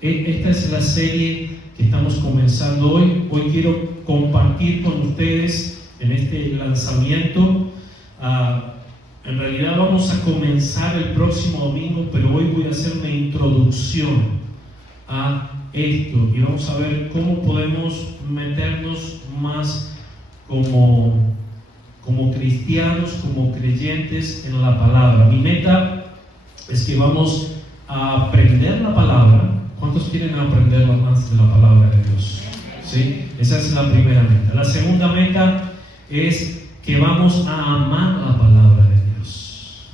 Esta es la serie que estamos comenzando hoy. Hoy quiero compartir con ustedes en este lanzamiento. En realidad vamos a comenzar el próximo domingo, pero hoy voy a hacer una introducción a esto y vamos a ver cómo podemos meternos más como cristianos, como creyentes en la palabra. Mi meta es que vamos a aprender la palabra. ¿Cuántos quieren aprender más de la palabra de Dios? ¿Sí? Esa es la primera meta. La segunda meta es que vamos a amar la palabra de Dios.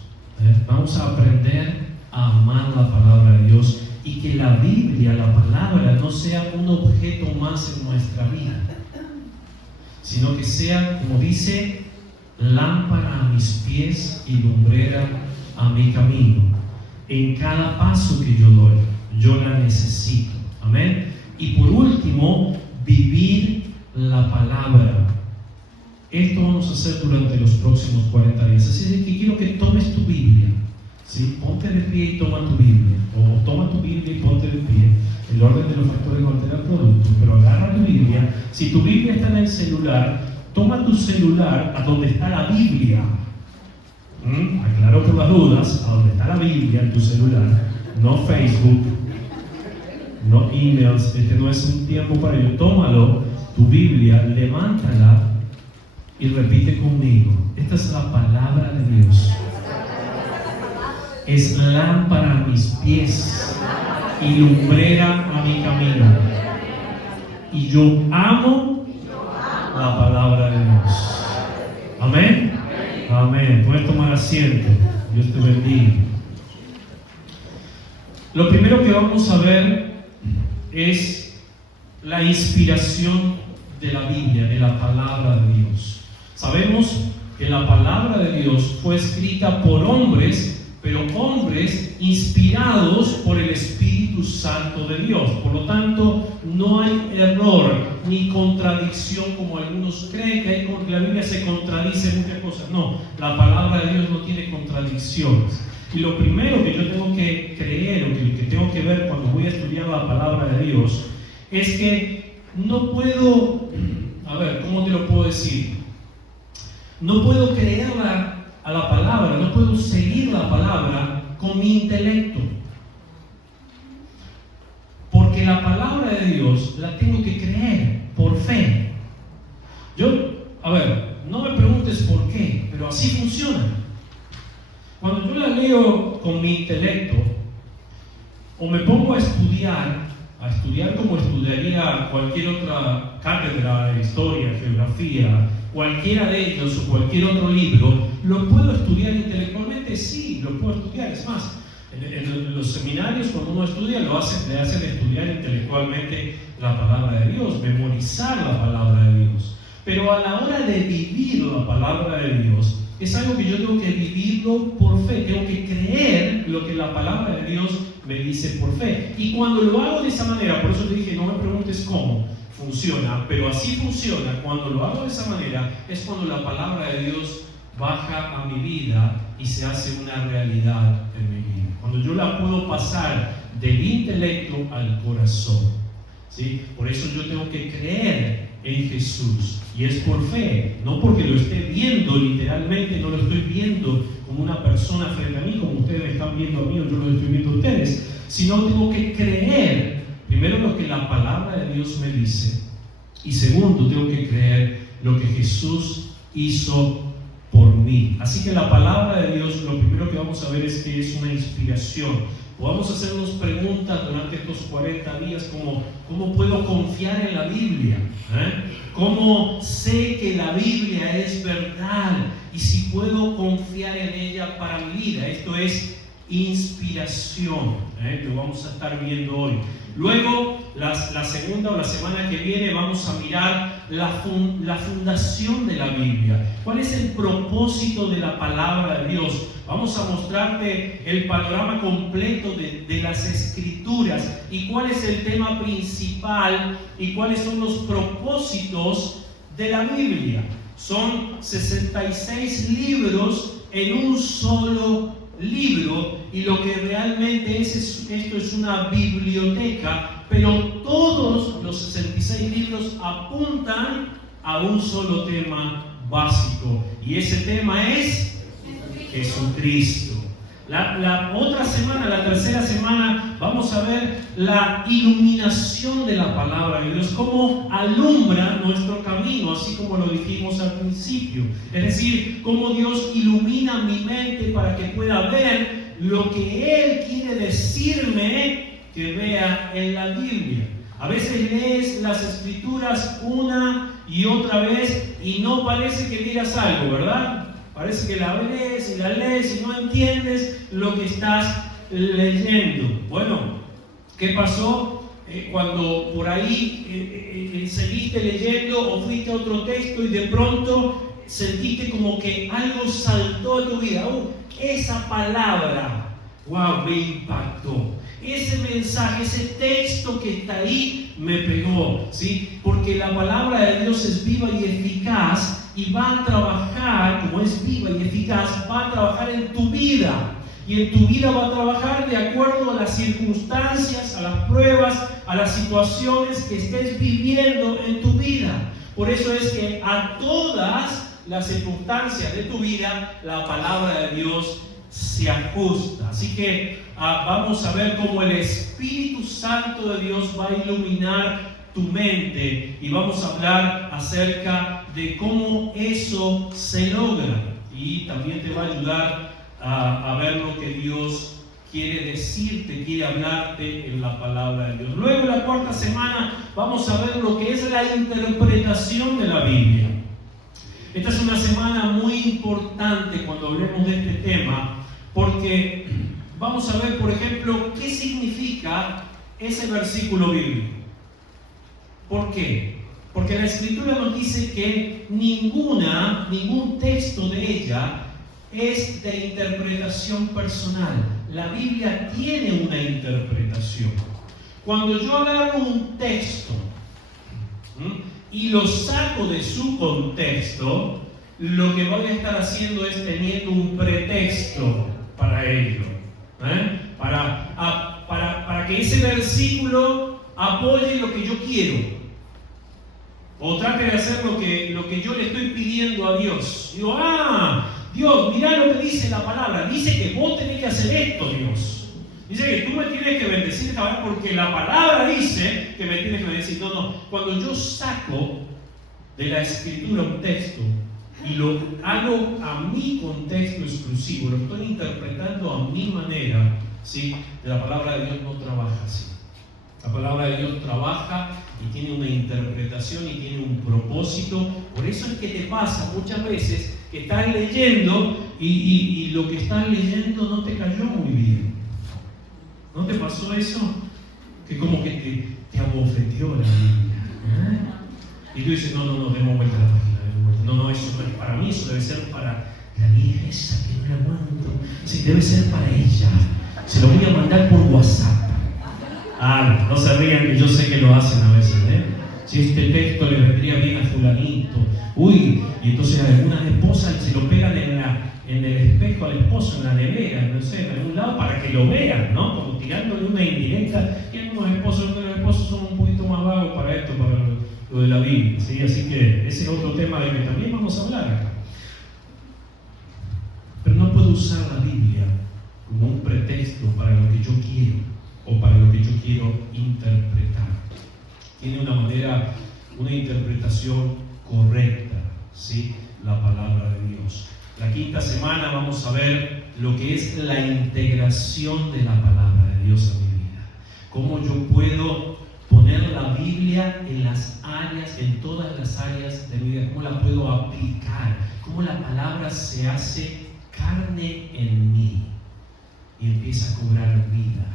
Vamos a aprender a amar la palabra de Dios y que la Biblia, la palabra, no sea un objeto más en nuestra vida, sino que sea, como dice, lámpara a mis pies y lumbrera a mi camino. En cada paso que yo doy, yo la necesito. Amén. Y por último, vivir la palabra. Esto vamos a hacer durante los próximos 40 días. Así es que quiero que tomes tu Biblia. ¿Sí? Ponte de pie y toma tu Biblia. O toma tu Biblia y ponte de pie. El orden de los factores no altera el producto, pero agarra tu Biblia. Si tu Biblia está en el celular, toma tu celular a donde está la Biblia. Aclaro por las dudas, a donde está la Biblia en tu celular, no Facebook, no emails. Este no es un tiempo para ello. Tómalo, tu Biblia, levántala y repite conmigo. Esta es la palabra de Dios. Es lámpara a mis pies y lumbrera a mi camino. Y yo amo la palabra de Dios. Amén. Amén. Puedes tomar asiento. Dios te bendiga. Lo primero que vamos a ver es la inspiración de la Biblia, de la palabra de Dios. Sabemos que la palabra de Dios fue escrita por hombres, pero hombres inspirados por el Espíritu Santo de Dios. Por lo tanto, no hay error ni contradicción como algunos creen que la Biblia se contradice en muchas cosas. No, la palabra de Dios no tiene contradicciones. Y lo primero que yo tengo que creer, o que tengo que ver cuando voy a estudiar la palabra de Dios, es que no puedo, ¿cómo te lo puedo decir? No puedo creer a la palabra, no puedo seguir la palabra con mi intelecto. Porque la palabra de Dios la tengo que creer por fe. No me preguntes por qué, pero así funciona. Cuando yo la leo con mi intelecto, o me pongo a estudiar como estudiaría cualquier otra cátedra de historia, geografía, cualquiera de ellos o cualquier otro libro, ¿lo puedo estudiar intelectualmente? Sí, lo puedo estudiar. Es más, en los seminarios, cuando uno estudia, le hacen estudiar intelectualmente la palabra de Dios, memorizar la palabra de Dios. Pero a la hora de vivir la palabra de Dios, es algo que yo tengo que vivirlo por fe. Tengo que creer lo que la palabra de Dios me dice por fe. Y cuando lo hago de esa manera, por eso te dije, no me preguntes cómo funciona, pero así funciona. Cuando lo hago de esa manera, es cuando la palabra de Dios baja a mi vida y se hace una realidad en mi vida. Cuando yo la puedo pasar del intelecto al corazón. ¿Sí? Por eso yo tengo que creer en Jesús, y es por fe, no porque lo esté viendo literalmente, no lo estoy viendo como una persona frente a mí, como ustedes me están viendo a mí o yo lo estoy viendo a ustedes, sino tengo que creer primero lo que la palabra de Dios me dice, y segundo tengo que creer lo que Jesús hizo por mí. Así que la palabra de Dios, lo primero que vamos a ver es que es una inspiración. Vamos a hacernos preguntas durante estos 40 días como ¿cómo puedo confiar en la Biblia? ¿Cómo sé que la Biblia es verdad? Y si puedo confiar en ella para mi vida. Esto es inspiración, lo vamos a estar viendo hoy. Luego, la segunda o la semana que viene, vamos a mirar la fundación de la Biblia. ¿Cuál es el propósito de la palabra de Dios? Vamos a mostrarte el panorama completo de las Escrituras y cuál es el tema principal y cuáles son los propósitos de la Biblia. Son 66 libros en un solo libro y lo que realmente esto es una biblioteca, pero todos los 66 libros apuntan a un solo tema básico, y ese tema es Jesucristo. La otra semana, la tercera semana, vamos a ver la iluminación de la palabra de Dios, cómo alumbra nuestro camino, así como lo dijimos al principio. Es decir, cómo Dios ilumina mi mente para que pueda ver lo que Él quiere decirme que vea en la Biblia. A veces lees las Escrituras una y otra vez y no parece que digas algo, ¿verdad? Parece que la lees y no entiendes lo que estás leyendo. Bueno, ¿qué pasó cuando por ahí seguiste leyendo o fuiste a otro texto y de pronto sentiste como que algo saltó a tu vida? Esa palabra, wow, me impactó. Ese mensaje, ese texto que está ahí me pegó, ¿sí? Porque la palabra de Dios es viva y eficaz y va a trabajar, como es viva y eficaz, va a trabajar en tu vida. Y en tu vida va a trabajar de acuerdo a las circunstancias, a las pruebas, a las situaciones que estés viviendo en tu vida. Por eso es que a todas las circunstancias de tu vida, la palabra de Dios se ajusta. Así que vamos a ver cómo el Espíritu Santo de Dios va a iluminar tu mente y vamos a hablar acerca de cómo eso se logra, y también te va a ayudar a ver lo que Dios quiere decirte, quiere hablarte en la palabra de Dios. Luego, la cuarta semana, vamos a ver lo que es la interpretación de la Biblia. Esta es una semana muy importante cuando hablemos de este tema, porque vamos a ver, por ejemplo, qué significa ese versículo bíblico. ¿Por qué? Porque la Escritura nos dice que ningún texto de ella es de interpretación personal. La Biblia tiene una interpretación. Cuando yo agarro un texto y lo saco de su contexto, lo que voy a estar haciendo es teniendo un pretexto para ello, para que ese versículo apoye lo que yo quiero, o trate de hacer lo que yo le estoy pidiendo a Dios. Digo, Dios, mirá lo que dice la palabra, dice que vos tenés que hacer esto, Dios. Dice que tú me tienes que bendecir porque la palabra dice que me tienes que bendecir. No, cuando yo saco de la Escritura un texto y lo hago a mi contexto exclusivo, lo estoy interpretando a mi manera, ¿sí? La palabra de Dios no trabaja así. La palabra de Dios trabaja y tiene una interpretación y tiene un propósito. Por eso es que te pasa muchas veces que estás leyendo y lo que estás leyendo no te cayó muy bien. ¿No te pasó eso? Que como que te abofeteó la Biblia. Y tú dices, no, demos vuelta a la página. No, eso no es para mí, eso debe ser para la vieja esa que no la aguanto. Sí, debe ser para ella. Se lo voy a mandar por WhatsApp. No se rían, que yo sé que lo hacen a veces, Si este texto le vendría bien a fulanito, y entonces algunas esposas se lo pegan en el espejo al esposo, en la nevera, no sé, en algún lado, para que lo vean, ¿no? Como tirándole una indirecta. Y algunos esposos son un poquito más vagos para esto, para lo de la Biblia, ¿sí? Así que ese es otro tema de que también vamos a hablar acá. Pero no puedo usar la Biblia como un pretexto para lo que yo quiero o para lo que yo quiero interpretar. Tiene una interpretación correcta, ¿sí? La palabra de Dios. La quinta semana vamos a ver lo que es la integración de la palabra de Dios a mi vida. Cómo yo puedo poner la Biblia en todas las áreas de mi vida, cómo la puedo aplicar, cómo la palabra se hace carne en mí y empieza a cobrar vida.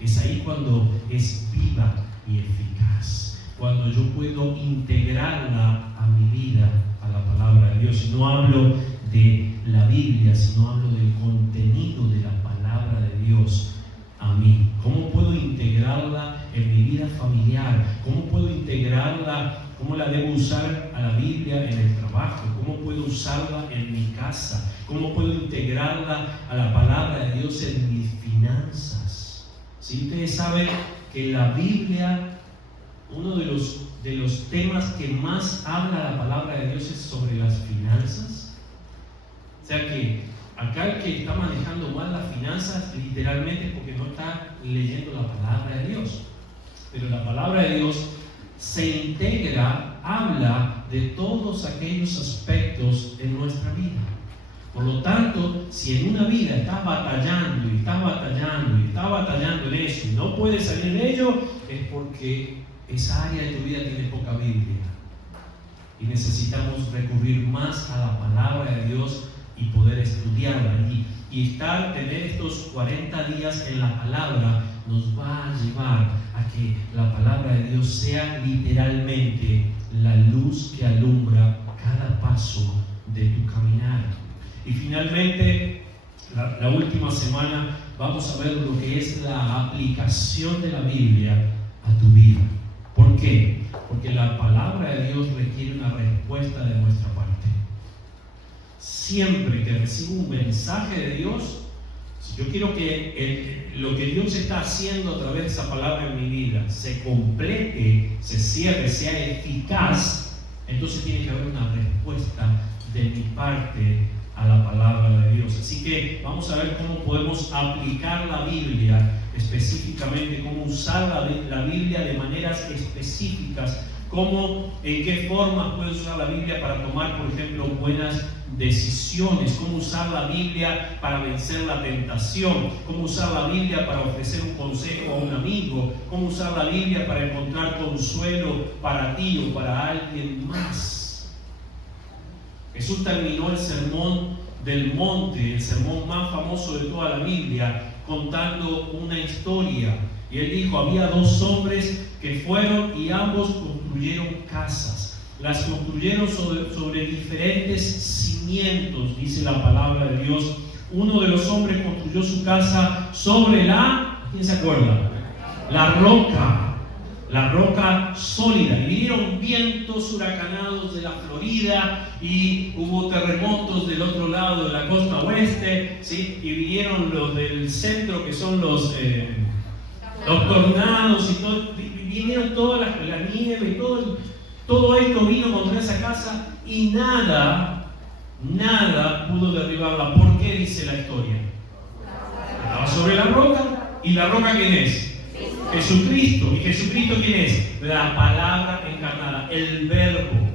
Es ahí cuando es viva y eficaz, cuando yo puedo integrarla a mi vida, a la palabra de Dios. Y no hablo de la Biblia, sino hablo del contenido de la palabra de Dios a mí. ¿Cómo puedo integrarla en mi vida familiar? ¿Cómo puedo integrarla ¿Cómo la debo usar a la Biblia en el trabajo? ¿Cómo puedo usarla en mi casa? ¿Cómo puedo integrarla a la palabra de Dios en mis finanzas? ¿Sí? Ustedes saben que la Biblia, uno de los temas que más habla la palabra de Dios es sobre las finanzas. O sea que acá el que está manejando mal las finanzas literalmente es porque no está leyendo la palabra de Dios. Pero la palabra de Dios se integra, habla de todos aquellos aspectos en nuestra vida. Por lo tanto, si en una vida estás batallando y estás batallando y estás batallando en eso y no puedes salir de ello, es porque esa área de tu vida tiene poca Biblia. Y necesitamos recurrir más a la palabra de Dios y poder estudiarla. Y tener estos 40 días en la palabra nos va a llevar a que la palabra de Dios sea literalmente la luz que alumbra cada paso de tu caminar. Y finalmente, la última semana vamos a ver lo que es la aplicación de la Biblia a tu vida. ¿Por qué? Porque la palabra de Dios requiere una respuesta de nuestra parte. Siempre que recibo un mensaje de Dios, si yo quiero que lo que Dios está haciendo a través de esa palabra en mi vida se complete, se cierre, sea eficaz, entonces tiene que haber una respuesta de mi parte a la palabra de Dios. Así que vamos a ver cómo podemos aplicar la Biblia específicamente, cómo usar la Biblia de maneras específicas, en qué formas puedes usar la Biblia para tomar, por ejemplo, buenas decisiones, cómo usar la Biblia para vencer la tentación, cómo usar la Biblia para ofrecer un consejo a un amigo, cómo usar la Biblia para encontrar consuelo para ti o para alguien más. Jesús terminó el sermón del monte, el sermón más famoso de toda la Biblia, contando una historia. Y él dijo, había dos hombres que fueron y ambos construyeron casas. Las construyeron sobre diferentes cimientos, dice la palabra de Dios. Uno de los hombres construyó su casa sobre ¿quién se acuerda? La roca sólida. Y vinieron vientos huracanados de la Florida y hubo terremotos del otro lado de la costa oeste, ¿sí? Y vinieron los del centro, que son los tornados y todo, vinieron toda la nieve y todo esto vino contra esa casa y nada pudo derribarla. ¿Por qué dice la historia? Estaba sobre la roca. ¿Y la roca quién es? Jesucristo. ¿Y Jesucristo quién es? La palabra encarnada, el verbo.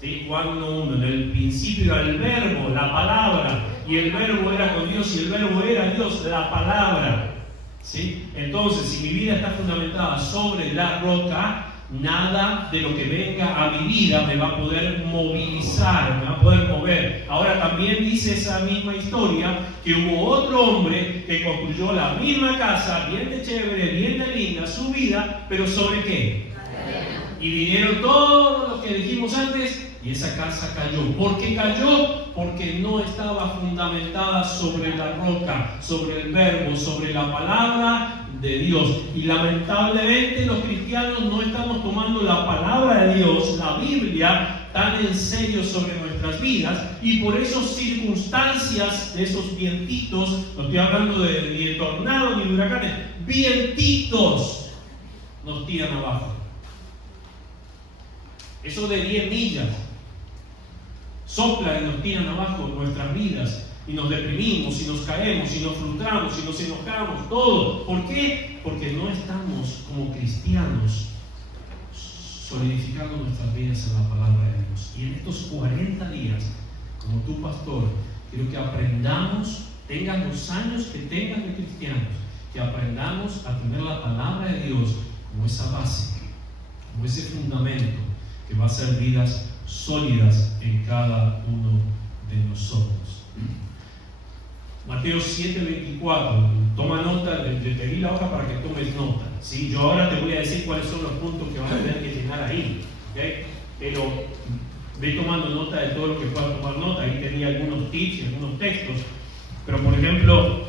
¿Sí? Juan 1:1, en el principio era el verbo, la palabra, y el verbo era con Dios y el verbo era Dios, la palabra. ¿Sí? Entonces, si mi vida está fundamentada sobre la roca, nada de lo que venga a mi vida me va a poder movilizar, me va a poder mover. Ahora también dice esa misma historia que hubo otro hombre que construyó la misma casa, bien de chévere, bien de linda, su vida, pero ¿sobre qué? Y vinieron todos los que dijimos antes y esa casa cayó. ¿Por qué cayó? Porque no estaba fundamentada sobre la roca, sobre el verbo, sobre la palabra de Dios. Y lamentablemente los cristianos no estamos tomando la palabra de Dios, la Biblia, tan en serio sobre nuestras vidas, y por eso circunstancias de esos vientitos, no estoy hablando ni de tornados ni de huracanes, vientitos nos tiran abajo. Eso de 10 millas sopla y nos tiran abajo nuestras vidas y nos deprimimos y nos caemos y nos frustramos y nos enojamos, todo. ¿Por qué? Porque no estamos como cristianos solidificando nuestras vidas en la palabra de Dios. Y en estos 40 días, como tu pastor, quiero que aprendamos, tengan los años que tengan de cristianos, que aprendamos a tener la palabra de Dios como esa base, como ese fundamento que va a ser vidas sólidas en cada uno de nosotros. Mateo 7:24, toma nota, te di la hoja para que tomes nota, ¿sí? Yo ahora te voy a decir cuáles son los puntos que vas a tener que llenar ahí, ¿okay? Pero ve tomando nota de todo lo que puedas tomar nota. Ahí tenía algunos tips y algunos textos, pero por ejemplo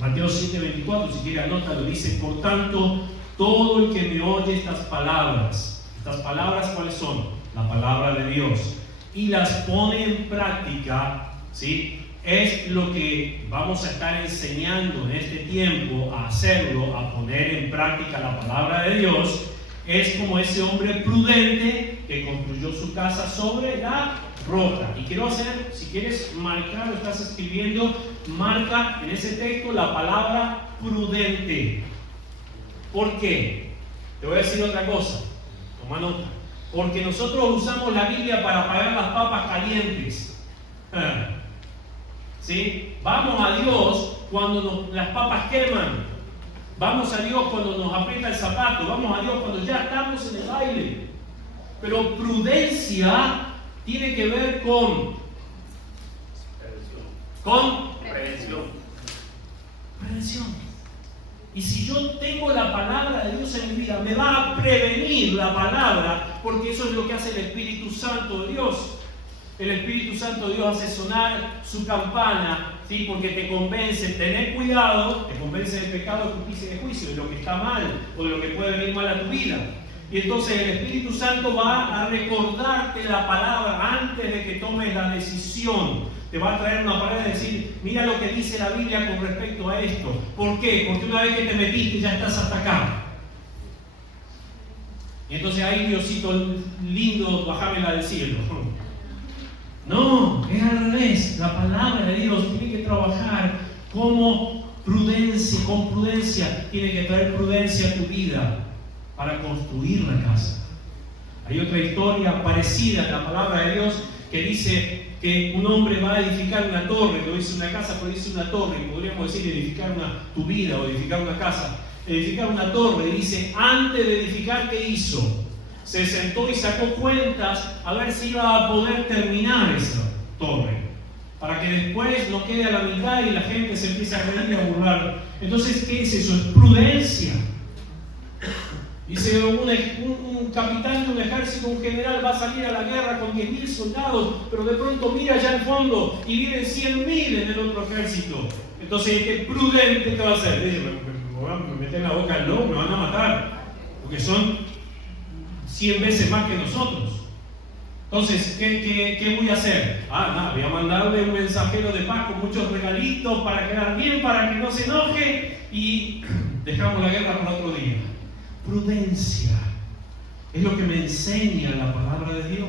Mateo 7:24, si quieres anótalo, dice: por tanto, todo el que me oye estas palabras Estas palabras, ¿cuáles son? La palabra de Dios. Y las pone en práctica, ¿sí? Es lo que vamos a estar enseñando en este tiempo, a hacerlo, a poner en práctica la palabra de Dios. Es como ese hombre prudente que construyó su casa sobre la roca. Y quiero hacer, si quieres marcar, lo estás escribiendo, marca en ese texto la palabra prudente. ¿Por qué? Te voy a decir otra cosa, toma nota. Porque nosotros usamos la Biblia para apagar las papas calientes. ¿Sí? Vamos a Dios cuando las papas queman. Vamos a Dios cuando nos aprieta el zapato. Vamos a Dios cuando ya estamos en el baile. Pero prudencia tiene que ver con prevención. Y si yo tengo la palabra de Dios en mi vida, me va a prevenir la palabra, porque eso es lo que hace el Espíritu Santo de Dios. El Espíritu Santo de Dios hace sonar su campana, ¿sí? Porque te convence, tener cuidado, te convence del pecado, de justicia y de juicio, de lo que está mal o de lo que puede venir mal a tu vida. Y entonces el Espíritu Santo va a recordarte la palabra antes de que tomes la decisión. Te va a traer una palabra y decir, mira lo que dice la Biblia con respecto a esto. ¿Por qué? Porque una vez que te metiste ya estás hasta acá. Y entonces ahí, Diosito lindo, bajámela del cielo. No, es al revés. La palabra de Dios tiene que trabajar como prudencia, con prudencia. Tiene que traer prudencia a tu vida para construir la casa. Hay otra historia parecida en la palabra de Dios que dice que un hombre va a edificar una torre, no dice una casa, pero dice una torre, y podríamos decir edificar tu vida o edificar una casa. Edificar una torre, y dice, antes de edificar, ¿qué hizo? Se sentó y sacó cuentas a ver si iba a poder terminar esa torre, para que después no quede a la mitad y la gente se empiece a reír y a burlar. Entonces, ¿qué es eso? Es prudencia. Dice, un capitán de un ejército, un general, va a salir a la guerra con 10.000 soldados, pero de pronto mira allá al fondo y vienen 100.000 en el otro ejército. Entonces, este prudente, ¿qué va a hacer? Dice, me van a meter en la boca al lobo, me van a matar, porque son 100 veces más que nosotros. Entonces, ¿qué voy a hacer? Nada, voy a mandarle un mensajero de paz con muchos regalitos para quedar bien, para que no se enoje, y dejamos la guerra para otro día. Prudencia es lo que me enseña la palabra de Dios,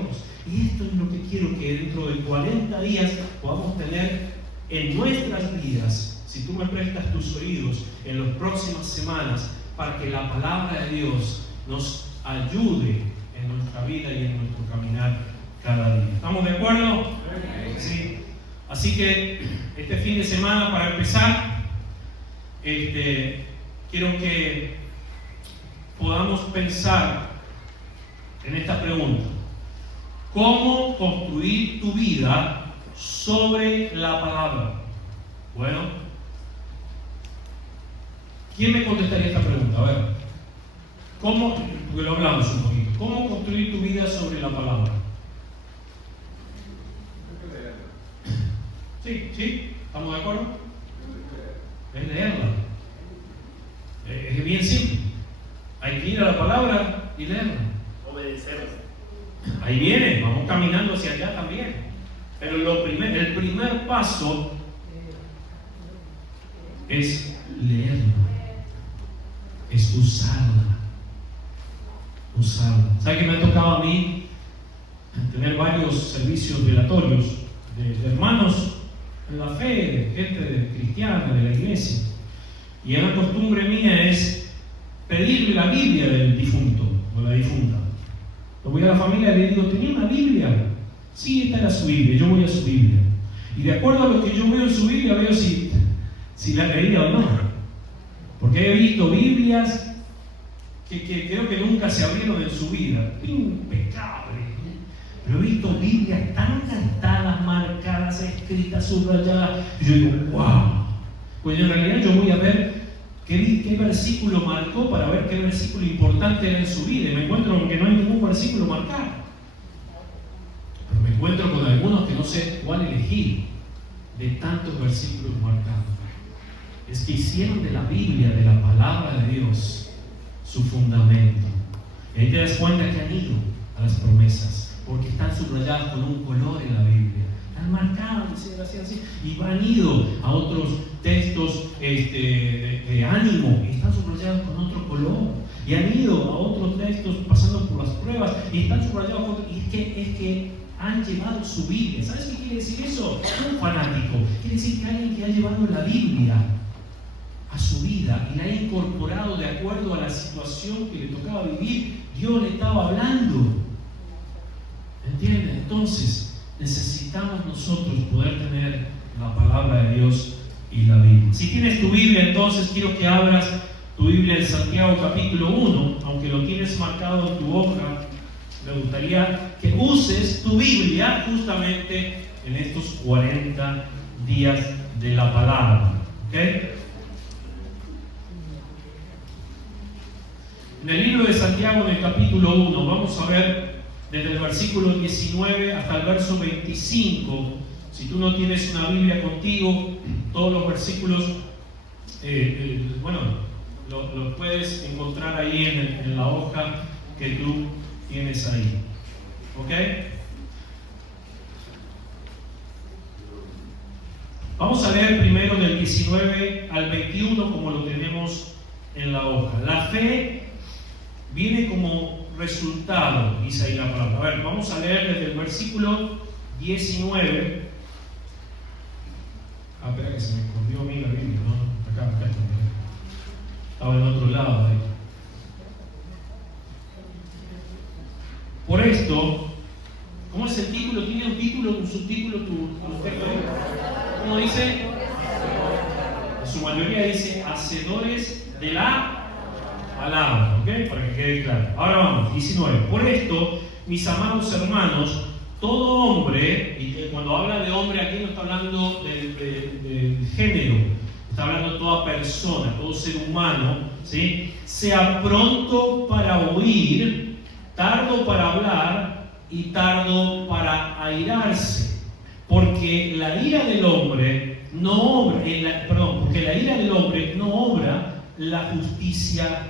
y esto es lo que quiero que dentro de 40 días podamos tener en nuestras vidas, si tú me prestas tus oídos en las próximas semanas, para que la palabra de Dios nos ayude en nuestra vida y en nuestro caminar cada día. ¿Estamos de acuerdo? Sí. Así que este fin de semana, para empezar, quiero que podamos pensar en esta pregunta: ¿cómo construir tu vida sobre la palabra? Bueno, ¿quién me contestaría esta pregunta? A ver, ¿cómo? Porque lo hablamos un poquito. ¿Cómo construir tu vida sobre la palabra? Sí, ¿estamos de acuerdo? Es leerla. Es bien simple. Hay que ir a la palabra y leerla. Obedecerla. Ahí viene, vamos caminando hacia allá también. Pero el primer paso es leerla, es usarla. ¿Sabe que me ha tocado a mí tener varios servicios velatorios de hermanos en la fe, de gente cristiana, de la iglesia? Y una costumbre mía es pedirle la Biblia del difunto o la difunta. Lo voy a la familia y le digo, ¿tenía una Biblia? Sí, esta era su Biblia, yo voy a su Biblia. Y de acuerdo a lo que yo veo en su Biblia, veo si la leía o no. Porque he visto Biblias que creo que nunca se abrieron en su vida. Impecable. Pero he visto Biblias tan cantadas, marcadas, escritas, subrayadas. Y yo digo, wow. Pues en realidad yo voy a ver qué versículo marcó para ver qué versículo importante era en su vida. Y me encuentro con que no hay ningún versículo marcado. Pero me encuentro con algunos que no sé cuál elegir de tantos versículos marcados. Es que hicieron de la Biblia, de la palabra de Dios, su fundamento. Y ahí te das cuenta que han ido a las promesas, porque están subrayadas con un color en la Biblia. Están marcadas, así, y han ido a otros textos de ánimo y están subrayados con otro color. Y han ido a otros textos pasando por las pruebas y están subrayados con otro. Y es que han llevado su Biblia. ¿Sabes qué quiere decir eso? No un fanático. Quiere decir que alguien que ha llevado la Biblia a su vida y la ha incorporado de acuerdo a la situación que le tocaba vivir. Dios le estaba hablando. ¿Entienden? Entonces, necesitamos nosotros poder tener la palabra de Dios y la Biblia. Si tienes tu Biblia, entonces quiero que abras tu Biblia en Santiago capítulo 1, aunque lo tienes marcado en tu hoja. Me gustaría que uses tu Biblia justamente en estos 40 días de la palabra. ¿Ok? En el libro de Santiago, en el capítulo 1, vamos a ver desde el versículo 19 hasta el verso 25. Si tú no tienes una Biblia contigo, todos los versículos, los puedes encontrar ahí en la hoja que tú tienes ahí. ¿Ok? Vamos a leer primero del 19 al 21 como lo tenemos en la hoja. La fe viene como resultado, dice ahí la palabra. A ver, vamos a leer desde el versículo 19. Espera que se me escondió a mí la Biblia, ¿no? Acá está. Estaba en otro lado ahí. Por esto, ¿cómo es el título? ¿Tiene un título, un subtítulo, tu texto? ¿Cómo dice? En su mayoría dice hacedores de la palabra, ¿ok? Para que quede claro. Ahora vamos, 19. Por esto, mis amados hermanos, todo hombre, y cuando habla de hombre aquí no está hablando de género, está hablando de toda persona, todo ser humano, ¿sí? Sea pronto para oír, tardo para hablar y tardo para airarse, porque la ira del hombre no obra, porque la ira del hombre no obra la justicia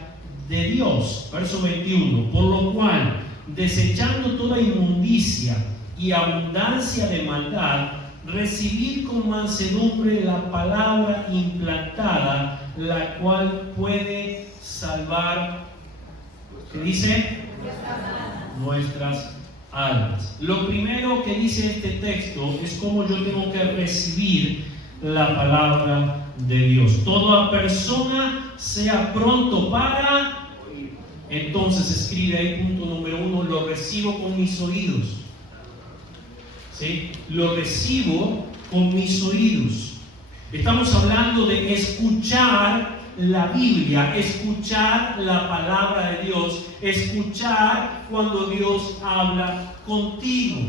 de Dios. Verso 21. Por lo cual, desechando toda inmundicia y abundancia de maldad, recibid con mansedumbre la palabra implantada, la cual puede salvar, ¿qué dice? Nuestras almas. Lo primero que dice este texto es cómo yo tengo que recibir la palabra de Dios. Toda persona sea pronto para oír. Entonces escribe ahí punto número 1, lo recibo con mis oídos. ¿Sí? Lo recibo con mis oídos. Estamos hablando de escuchar la Biblia, escuchar la palabra de Dios, escuchar cuando Dios habla contigo.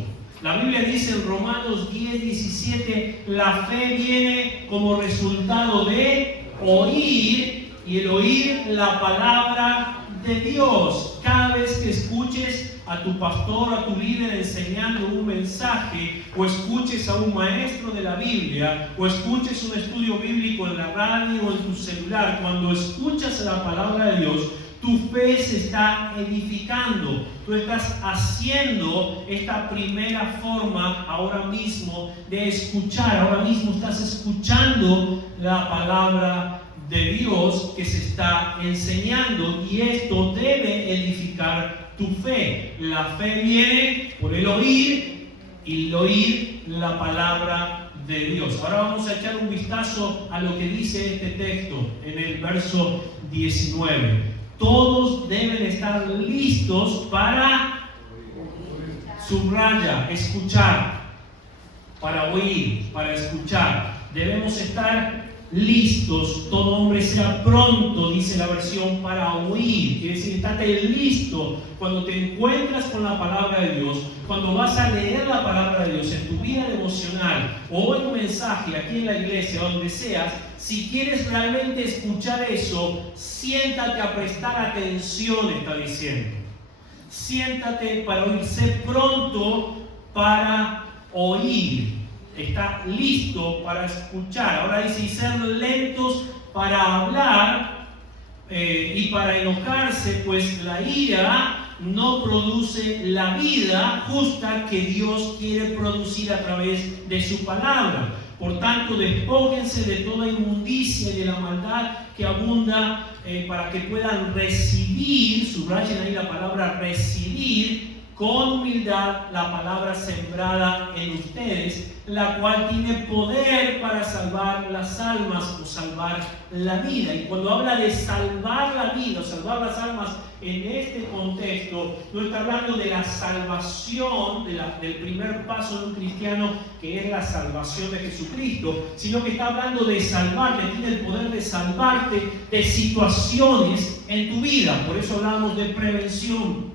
La Biblia dice en Romanos 10:17, la fe viene como resultado de oír, y el oír la palabra de Dios. Cada vez que escuches a tu pastor, a tu líder enseñando un mensaje, o escuches a un maestro de la Biblia, o escuches un estudio bíblico en la radio o en tu celular, cuando escuchas la palabra de Dios, tu fe se está edificando. Tú estás haciendo esta primera forma ahora mismo de escuchar. Ahora mismo estás escuchando la palabra de Dios que se está enseñando, y esto debe edificar tu fe. La fe viene por el oír, y el oír la palabra de Dios. Ahora vamos a echar un vistazo a lo que dice este texto en el verso 19. Todos deben estar listos para, subraya, escuchar, para oír, para escuchar. Debemos estar listos. Todo hombre sea pronto, dice la versión, para oír. Quiere decir, estate listo cuando te encuentras con la palabra de Dios, cuando vas a leer la palabra de Dios en tu vida devocional o en un mensaje aquí en la iglesia, donde seas. Si quieres realmente escuchar eso, siéntate a prestar atención, está diciendo. Siéntate para oír, sé pronto para oír. Está listo para escuchar. Ahora dice, y ser lentos para hablar y para enojarse, pues la ira no produce la vida justa que Dios quiere producir a través de su palabra. Por tanto, despójense de toda inmundicia y de la maldad que abunda, para que puedan recibir, subrayen ahí la palabra recibir, con humildad la palabra sembrada en ustedes, la cual tiene poder para salvar las almas o salvar la vida. Y cuando habla de salvar la vida o salvar las almas en este contexto, no está hablando de la salvación, del primer paso de un cristiano, que es la salvación de Jesucristo, sino que está hablando de salvarte, tiene el poder de salvarte de situaciones en tu vida. Por eso hablamos de prevención.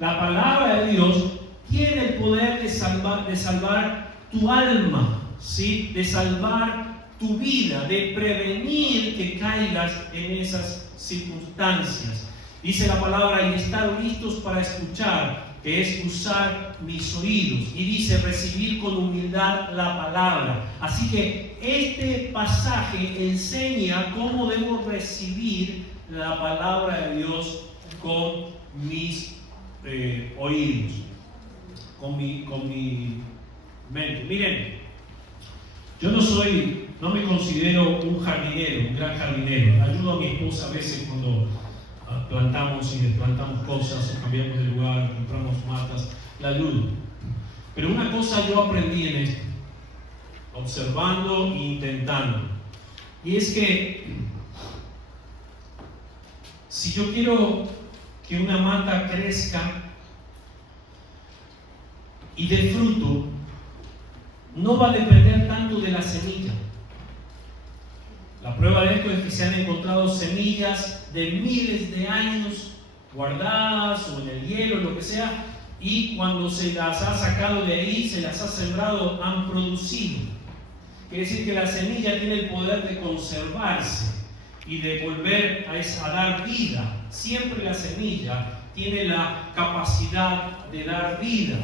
La palabra de Dios tiene el poder de salvar tu alma, ¿sí? De salvar tu vida, de prevenir que caigas en esas circunstancias. Dice la palabra, y estar listos para escuchar, que es usar mis oídos. Y dice, recibir con humildad la palabra. Así que este pasaje enseña cómo debo recibir la palabra de Dios con mis oídos, con mi mente. Miren, yo no me considero un jardinero, un gran jardinero. Ayudo a mi esposa a veces cuando plantamos y desplantamos cosas, o cambiamos de lugar, compramos matas, la ayudo. Pero una cosa yo aprendí en esto, observando e intentando, y es que si yo quiero que una mata crezca y dé fruto, no va a depender tanto de la semilla. La prueba de esto es que se han encontrado semillas de miles de años guardadas o en el hielo, lo que sea, y cuando se las ha sacado de ahí, se las ha sembrado, han producido. Quiere decir que la semilla tiene el poder de conservarse y de volver a dar vida. Siempre la semilla tiene la capacidad de dar vida.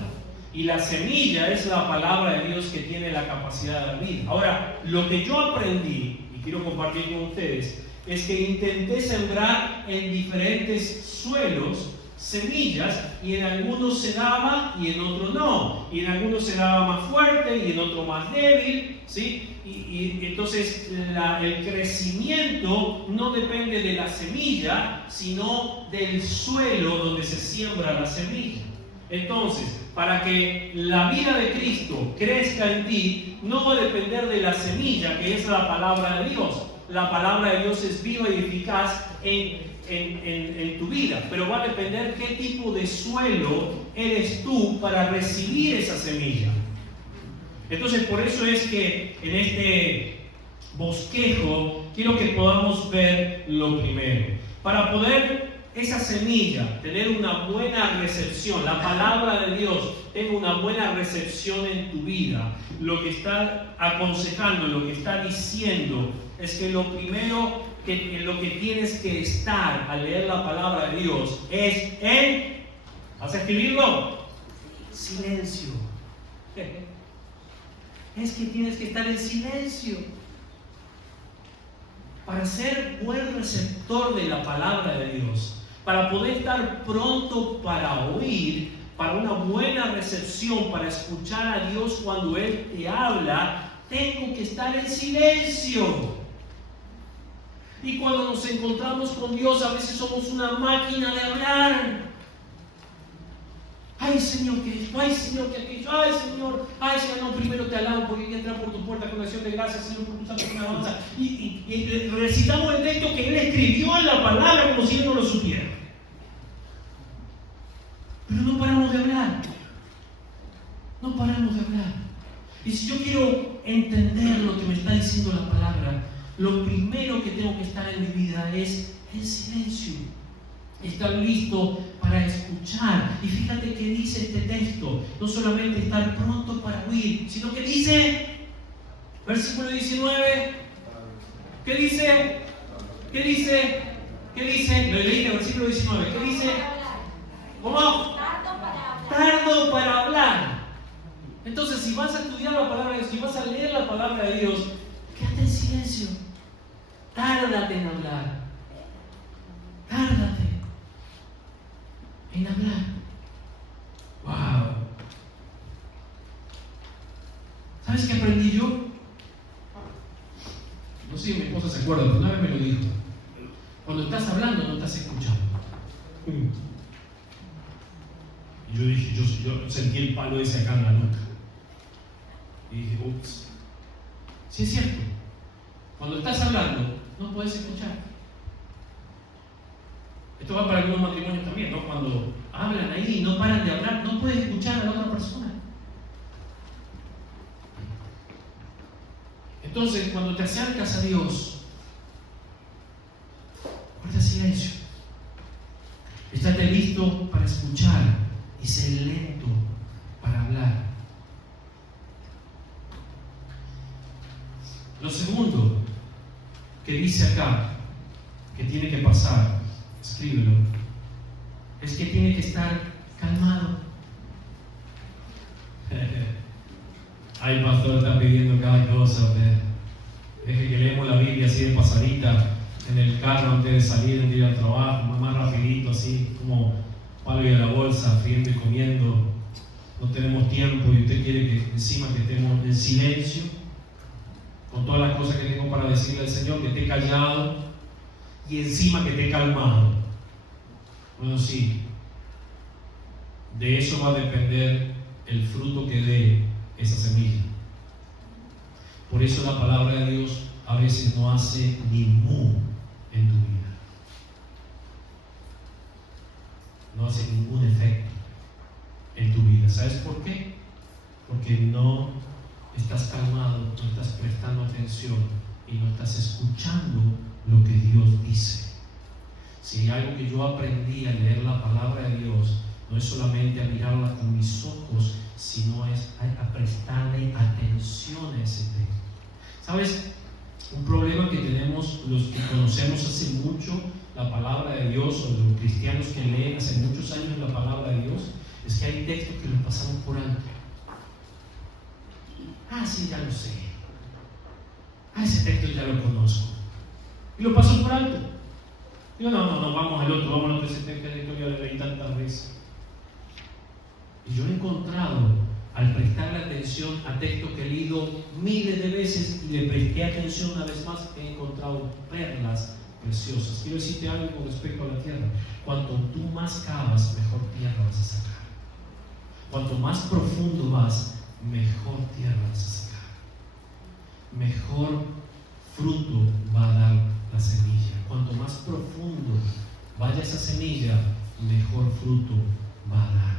Y la semilla es la palabra de Dios que tiene la capacidad de dar vida. Ahora, lo que yo aprendí, y quiero compartir con ustedes, es que intenté sembrar en diferentes suelos semillas, y en algunos se daba y en otros no, y en algunos se daba más fuerte y en otros más débil, ¿sí? Y entonces el crecimiento no depende de la semilla, sino del suelo donde se siembra la semilla. Entonces, para que la vida de Cristo crezca en ti, no va a depender de la semilla, que es la palabra de Dios. La palabra de Dios es viva y eficaz en tu vida, pero va a depender qué tipo de suelo eres tú para recibir esa semilla. Entonces, por eso es que en este bosquejo quiero que podamos ver lo primero. Para poder esa semilla tener una buena recepción, la palabra de Dios tenga una buena recepción en tu vida, lo que está aconsejando, lo que está diciendo, es que lo primero en lo que tienes que estar al leer la palabra de Dios es en, ¿vas a escribirlo? Silencio. Es que tienes que estar en silencio para ser buen receptor de la palabra de Dios, para poder estar pronto para oír, para una buena recepción, para escuchar a Dios cuando Él te habla. Tengo que estar en silencio. Y cuando nos encontramos con Dios, a veces somos una máquina de hablar. Ay, Señor, que esto, ay, Señor, que aquello, ay, Señor, no, primero te alabo porque hay que entrar por tu puerta con acción de gracias, Señor, por tu santo alabanza. Y recitamos el texto que Él escribió en la palabra como si Él no lo supiera. Pero no paramos de hablar. No paramos de hablar. Y si yo quiero entender lo que me está diciendo la palabra, lo primero que tengo que estar en mi vida es en silencio. Estar listo para escuchar. Y fíjate que dice este texto, no solamente estar pronto para oír, sino que dice, versículo 19, ¿qué dice? ¿Qué dice? ¿Qué dice? Lo leíste, versículo 19, ¿qué dice? ¿Cómo? Tardo para hablar. Entonces, si vas a estudiar la palabra de Dios, si vas a leer la palabra de Dios, quédate en silencio. Tárdate en hablar. Tárdate en hablar. ¡Wow! ¿Sabes qué aprendí yo? No sé si mi esposa se acuerda, pero una vez me lo dijo. Cuando estás hablando, no estás escuchando. Y yo dije, yo sentí el palo ese acá en la nuca. Y dije, ups. Sí es cierto. Cuando estás hablando, no puedes escuchar. Esto va para algunos matrimonios también, ¿no? Cuando hablan ahí y no paran de hablar, no puedes escuchar a la otra persona. Entonces, cuando te acercas a Dios, guarda silencio. Estate listo para escuchar y sé lento para hablar. Lo segundo que dice acá, que tiene que pasar, escríbelo, es que tiene que estar calmado. Ay, pastor, está pidiendo cada cosa. Deje que leemos la Biblia así de pasadita en el carro antes de salir, de ir al trabajo, más rapidito, así como palo y a la bolsa, friendo y comiendo. No tenemos tiempo y usted quiere que encima que estemos en silencio, con todas las cosas que tengo para decirle al Señor, que esté callado y encima que esté calmado. Bueno, sí, de eso va a depender el fruto que dé esa semilla. Por eso la palabra de Dios a veces no hace ni mu en tu vida. No hace ningún efecto en tu vida. ¿Sabes por qué? Porque no estás calmado, no estás prestando atención y no estás escuchando lo que Dios dice. Si hay algo que yo aprendí al leer la palabra de Dios, no es solamente a mirarla con mis ojos, sino es a prestarle atención a ese texto. ¿Sabes? Un problema que tenemos los que conocemos hace mucho la palabra de Dios, o los cristianos que leen hace muchos años la palabra de Dios, es que hay textos que los pasamos por alto. Ah, sí, ya lo sé. Ah, ese texto ya lo conozco. Y lo paso por alto. Digo, no, vamos al otro, ese texto ya lo leí tantas veces. Y yo he encontrado, al prestarle atención a textos que he leído miles de veces y le presté atención una vez más, he encontrado perlas preciosas. Quiero decirte algo con respecto a la tierra. Cuanto tú más cavas, mejor tierra vas a sacar. Cuanto más profundo vas, mejor tierra vas a sacar. Mejor fruto va a dar la semilla. Cuanto más profundo vaya esa semilla, mejor fruto va a dar.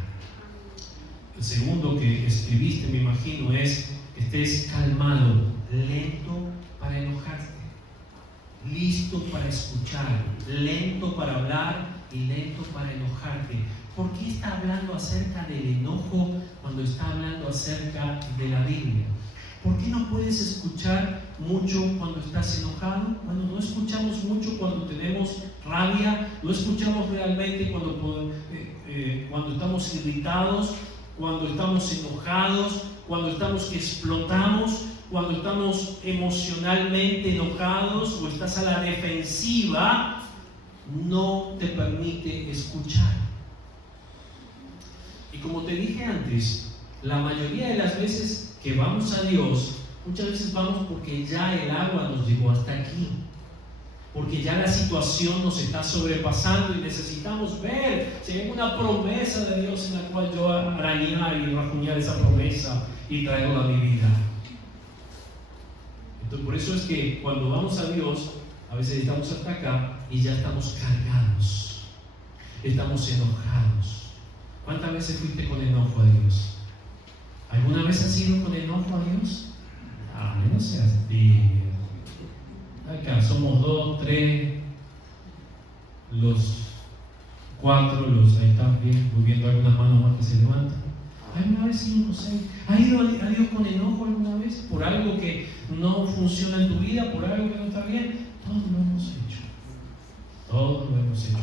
El segundo que escribiste, me imagino, es que estés calmado, lento para enojarte, listo para escuchar, lento para hablar y lento para enojarte. ¿Por qué está hablando acerca del enojo cuando está hablando acerca de la Biblia? ¿Por qué no puedes escuchar mucho cuando estás enojado? Bueno, no escuchamos mucho cuando tenemos rabia, no escuchamos realmente cuando estamos irritados, cuando estamos enojados, cuando estamos que explotamos, cuando estamos emocionalmente enojados o estás a la defensiva, no te permite escuchar. Y como te dije antes, la mayoría de las veces que vamos a Dios, muchas veces vamos porque ya el agua nos llegó hasta aquí, porque ya la situación nos está sobrepasando y necesitamos ver si hay una promesa de Dios en la cual yo arañar y rajuñar esa promesa y traerla a mi vida. Entonces, por eso es que cuando vamos a Dios, a veces estamos hasta acá y ya estamos cargados, estamos enojados. ¿Cuántas veces fuiste con enojo a Dios? ¿Alguna vez has ido con enojo a Dios? No seas tímido. Acá somos 2, 3, los 4, ahí están bien, voy viendo algunas manos más que se levantan. Hay una vez 5, 6. ¿Has ido a Dios con enojo alguna vez? ¿Por algo que no funciona en tu vida? ¿Por algo que no está bien? Todos lo hemos hecho. Todos lo hemos hecho.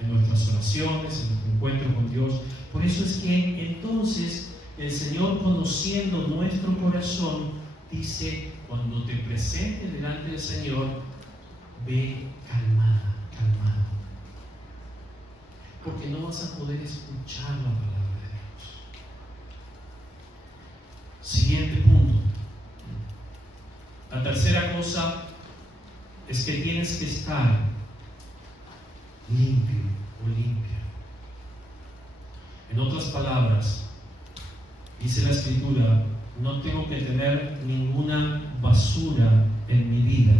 En nuestras oraciones, en nuestro encuentro con Dios. Por eso es que entonces el Señor, conociendo nuestro corazón, dice: cuando te presentes delante del Señor, ve calmada, calmado. porque no vas a poder escuchar la palabra de Dios. Siguiente punto. La tercera cosa es que tienes que estar limpio o limpia. En otras palabras, dice la Escritura, no tengo que tener ninguna basura en mi vida.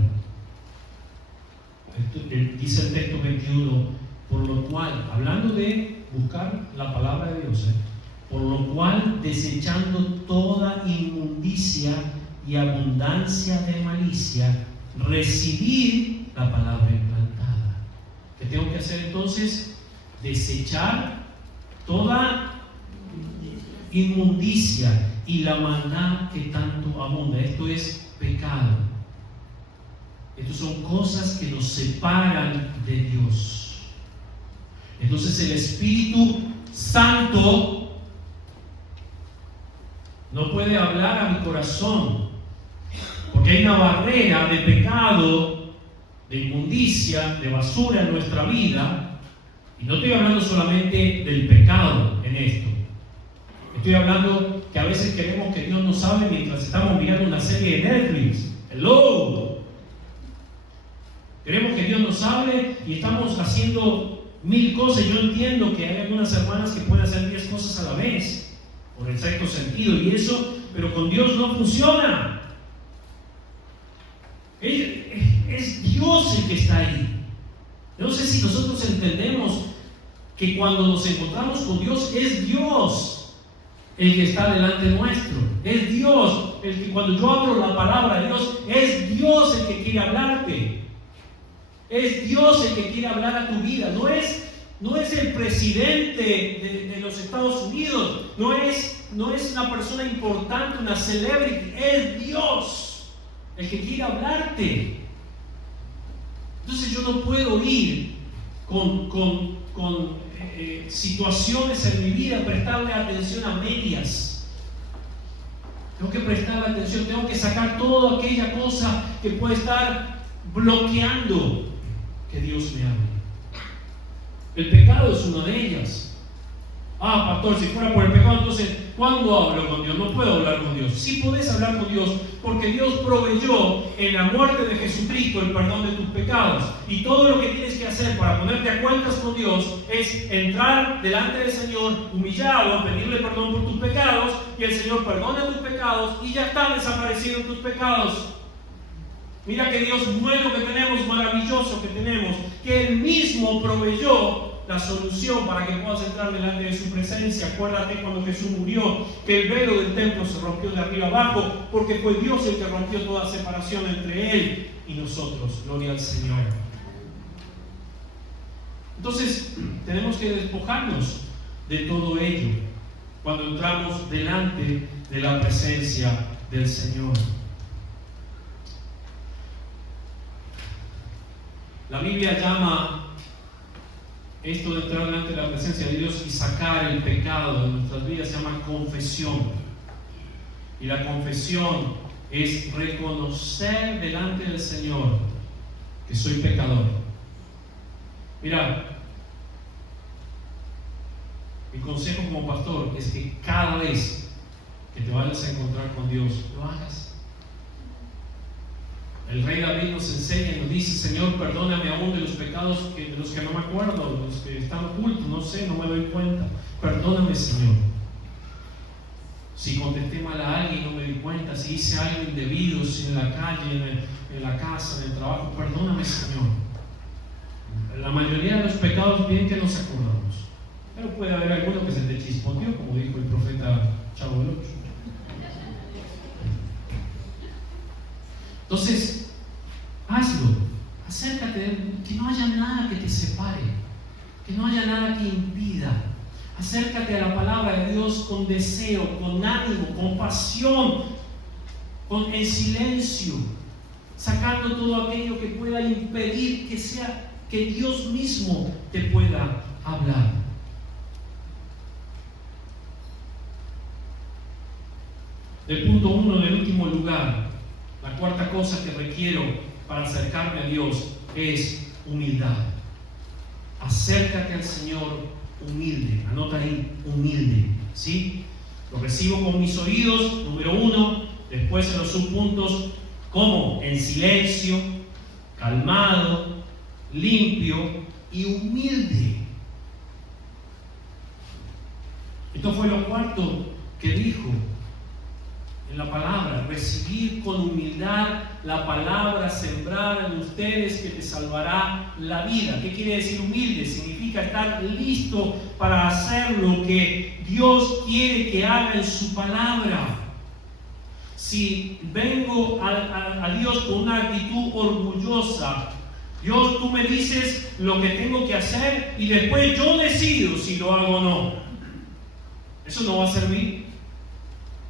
Dice el texto 21, por lo cual, hablando de buscar la palabra de Dios, por lo cual, desechando toda inmundicia y abundancia de malicia, recibir la palabra implantada. ¿Qué tengo que hacer entonces? Desechar toda inmundicia y la maldad que tanto abunda. Esto es pecado. Estas son cosas que nos separan de Dios. Entonces el Espíritu Santo no puede hablar a mi corazón, porque hay una barrera de pecado, de inmundicia, de basura en nuestra vida. Y no estoy hablando solamente del pecado en esto. Estoy hablando que a veces queremos que Dios nos hable mientras estamos mirando una serie de Netflix. Hello. Queremos que Dios nos hable y estamos haciendo 1000 cosas. Yo entiendo que hay algunas hermanas que pueden hacer 10 cosas a la vez, por el sexto sentido y eso, pero con Dios no funciona. Es Dios el que está ahí. No sé si nosotros entendemos que cuando nos encontramos con Dios, es Dios el que está delante nuestro. Es Dios el que, cuando yo abro la palabra de Dios, es Dios el que quiere hablarte. Es Dios el que quiere hablar a tu vida. No es el presidente de los Estados Unidos. No es una persona importante, una celebrity. Es Dios el que quiere hablarte. Entonces yo no puedo ir con situaciones en mi vida, prestarle atención a medias. Tengo que prestarle atención, tengo que sacar toda aquella cosa que puede estar bloqueando que Dios me hable. El pecado es una de ellas. Pastor, si fuera por el pecado, entonces, ¿cuándo hablo con Dios? No puedo hablar con Dios. Sí podés hablar con Dios, porque Dios proveyó en la muerte de Jesucristo el perdón de tus pecados. Y todo lo que tienes que hacer para ponerte a cuentas con Dios es entrar delante del Señor humillado, pedirle perdón por tus pecados, y el Señor perdona tus pecados y ya están desaparecidos tus pecados. Mira que Dios bueno que tenemos, maravilloso que tenemos, que Él mismo proveyó la solución para que puedas entrar delante de su presencia. Acuérdate cuando Jesús murió, que el velo del templo se rompió de arriba abajo, porque fue Dios el que rompió toda separación entre Él y nosotros. Gloria al Señor. Entonces, tenemos que despojarnos de todo ello cuando entramos delante de la presencia del Señor. La Biblia llama esto de entrar delante de la presencia de Dios y sacar el pecado de nuestras vidas, se llama confesión. Y la confesión es reconocer delante del Señor que soy pecador. Mira, mi consejo como pastor es que cada vez que te vayas a encontrar con Dios, lo hagas. El rey David nos enseña y nos dice: Señor, perdóname aún de los pecados de los que no me acuerdo, de los que están ocultos, no sé, no me doy cuenta. Perdóname, Señor. Si contesté mal a alguien, no me di cuenta. Si hice algo indebido, si en la calle, en la casa, en el trabajo, perdóname, Señor. La mayoría de los pecados bien que nos acordamos, pero puede haber alguno que se te chispoteó, como dijo el profeta Chavo del Ocho. Entonces, hazlo, acércate, que no haya nada que te separe, que no haya nada que impida. Acércate a la palabra de Dios con deseo, con ánimo, con pasión, en silencio, sacando todo aquello que pueda impedir que Dios mismo te pueda hablar. Del punto 1, en el último lugar, la cuarta cosa que requiero para acercarme a Dios es humildad. acércate al Señor humilde. Anota ahí, humilde, ¿sí? Lo recibo con mis oídos, número 1. Después en los subpuntos, ¿cómo? En silencio, calmado, limpio y humilde. Esto fue lo cuarto que dijo en la palabra: recibir con humildad la palabra sembrada en ustedes que te salvará la vida. ¿Qué quiere decir humilde? Significa estar listo para hacer lo que Dios quiere que haga en su palabra. Si vengo a Dios con una actitud orgullosa, Dios, tú me dices lo que tengo que hacer y después yo decido si lo hago o no, eso no va a servir.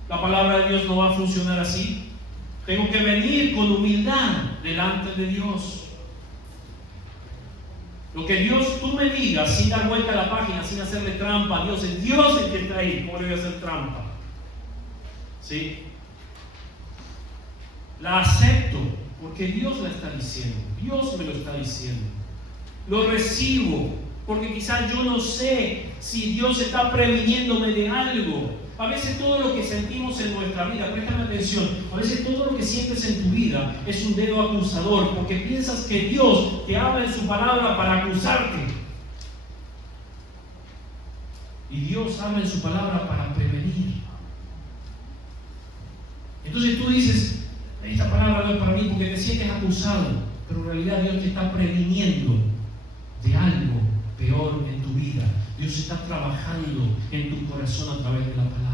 La palabra de Dios no va a funcionar así. Tengo que venir con humildad delante de Dios. Lo que Dios tú me digas, sin dar vuelta a la página, sin hacerle trampa a Dios, es Dios el que está ahí. ¿Cómo le voy a hacer trampa? ¿Sí? La acepto porque Dios la está diciendo. Dios me lo está diciendo. Lo recibo porque quizás yo no sé si Dios está previniéndome de algo. A veces todo lo que sentimos en nuestra vida, préstame atención, a veces todo lo que sientes en tu vida es un dedo acusador, porque piensas que Dios te habla en su palabra para acusarte. Y Dios habla en su palabra para prevenir. Entonces tú dices, esta palabra no es para mí, porque te sientes acusado, pero en realidad Dios te está previniendo de algo peor en tu vida. Dios está trabajando en tu corazón a través de la palabra.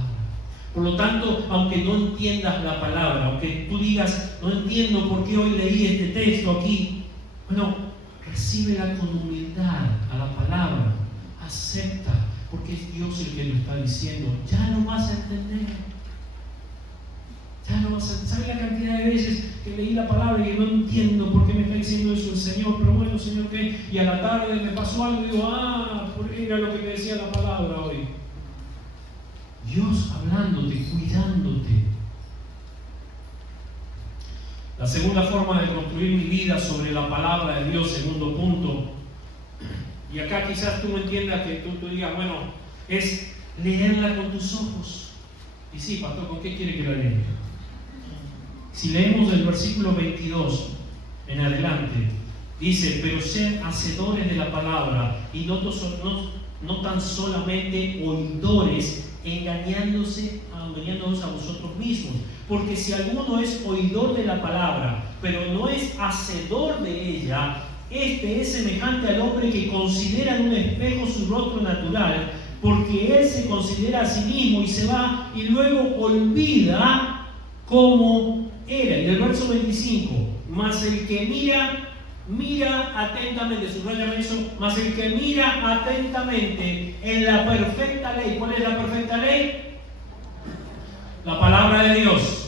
Por lo tanto, aunque no entiendas la palabra, aunque tú digas, no entiendo por qué hoy leí este texto aquí, bueno, recíbela con humildad a la palabra, acepta, porque es Dios el que lo está diciendo. Ya lo vas a entender. Ya no vas a... ¿Sabes la cantidad de veces que leí la palabra y que no entiendo por qué me está diciendo eso el Señor? Pero bueno, Señor, ¿qué? Y a la tarde me pasó algo y digo, porque era lo que me decía la palabra hoy. Dios hablándote, cuidándote. La segunda forma de construir mi vida sobre la palabra de Dios, segundo punto, y acá quizás tú no entiendas que tú digas, bueno, es leerla con tus ojos. Y sí, pastor, ¿con qué quiere que la lea? Si leemos el versículo 22 en adelante, dice, pero sed hacedores de la palabra y no tan solamente oidores, engañándonos a vosotros mismos. Porque si alguno es oidor de la palabra, pero no es hacedor de ella, este es semejante al hombre que considera en un espejo su rostro natural, porque él se considera a sí mismo y se va y luego olvida cómo era. Y el verso 25, mas el que mira atentamente, subrayame eso, mas el que mira atentamente en la perfecta ley. ¿Cuál es la perfecta ley? La palabra de Dios.